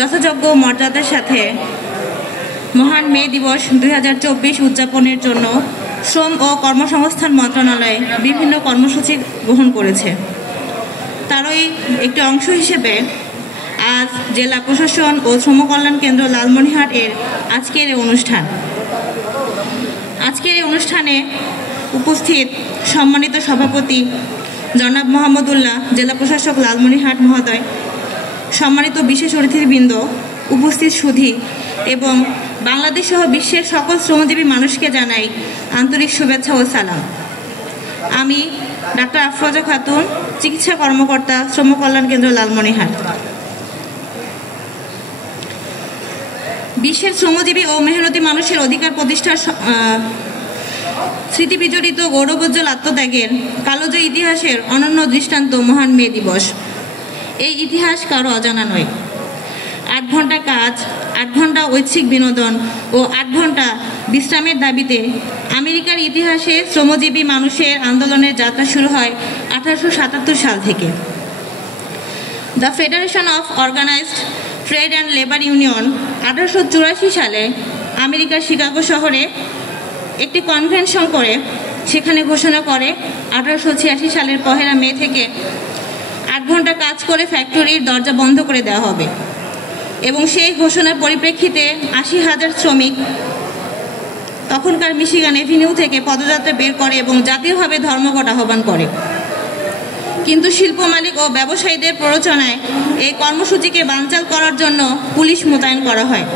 যথাযোগ্য মর্যাদার সাথে মহান মে দিবস 2024 উদযাপনের জন্য শ্রম ও কর্মসংস্থান মন্ত্রণালয় বিভিন্ন কর্মসূচি গ্রহণ করেছে। তারই একটি অংশ হিসেবে আজ জেলা প্রশাসন ও শ্রম কল্যাণ কেন্দ্র লালমনিরহাট এর আজকের এই অনুষ্ঠানে উপস্থিত সম্মানিত সভাপতি জনাব মোহাম্মদুল্লাহ, জেলা প্রশাসক লালমনিরহাট মহোদয়, সম্মানিত বিশেষ অতিথিবৃন্দ, উপস্থিত সুধী এবং বাংলাদেশ সহ বিশ্বের সকল শ্রমজীবী মানুষকে জানাই আন্তরিক শুভেচ্ছা ও সালাম। আমি ডাক্তার আফরোজা খাতুন, চিকিৎসা কর্মকর্তা, শ্রম কল্যাণ কেন্দ্র লালমনিরহাট। বিশ্বের শ্রমজীবী ও মেহনতি মানুষের অধিকার প্রতিষ্ঠার স্মৃতিবিজড়িত গৌরবোজ্জ্বল আত্মত্যাগের কালোজয়ী ইতিহাসের অনন্য দৃষ্টান্ত মহান মে দিবস। এই ইতিহাস কারো অজানা নয়। 8 ঘন্টা কাজ, 8 ঘন্টা ঐচ্ছিক বিনোদন ও 8 ঘন্টা বিশ্রামের দাবিতে আমেরিকার ইতিহাসে শ্রমজীবী মানুষের আন্দোলনের যাত্রা শুরু হয় 1877 সাল থেকে। The federation of organised trade and labour union 1884 সালে আমেরিকার শিকাগো শহরে একটি কনভেনশন করে সেখানে ঘোষণা করে 1886 সালের 1 মে থেকে 8 ঘন্টা কাজ করে ফ্যাক্টরির দরজা বন্ধ করে দেওয়া হবে এবং সেই ঘোষণার পরিপ্রেক্ষিতে 80,000 শ্রমিক তখনকার মিশিগান এভিনিউ থেকে পদযাত্রা বের করে এবং জাতীয়ভাবে ধর্মঘট আহ্বান করে। কিন্তু শিল্প মালিক ও ব্যবসায়ীদের প্ররোচনায় এই কর্মসূচিকে বানচাল করার জন্য পুলিশ মোতায়েন করা হয়।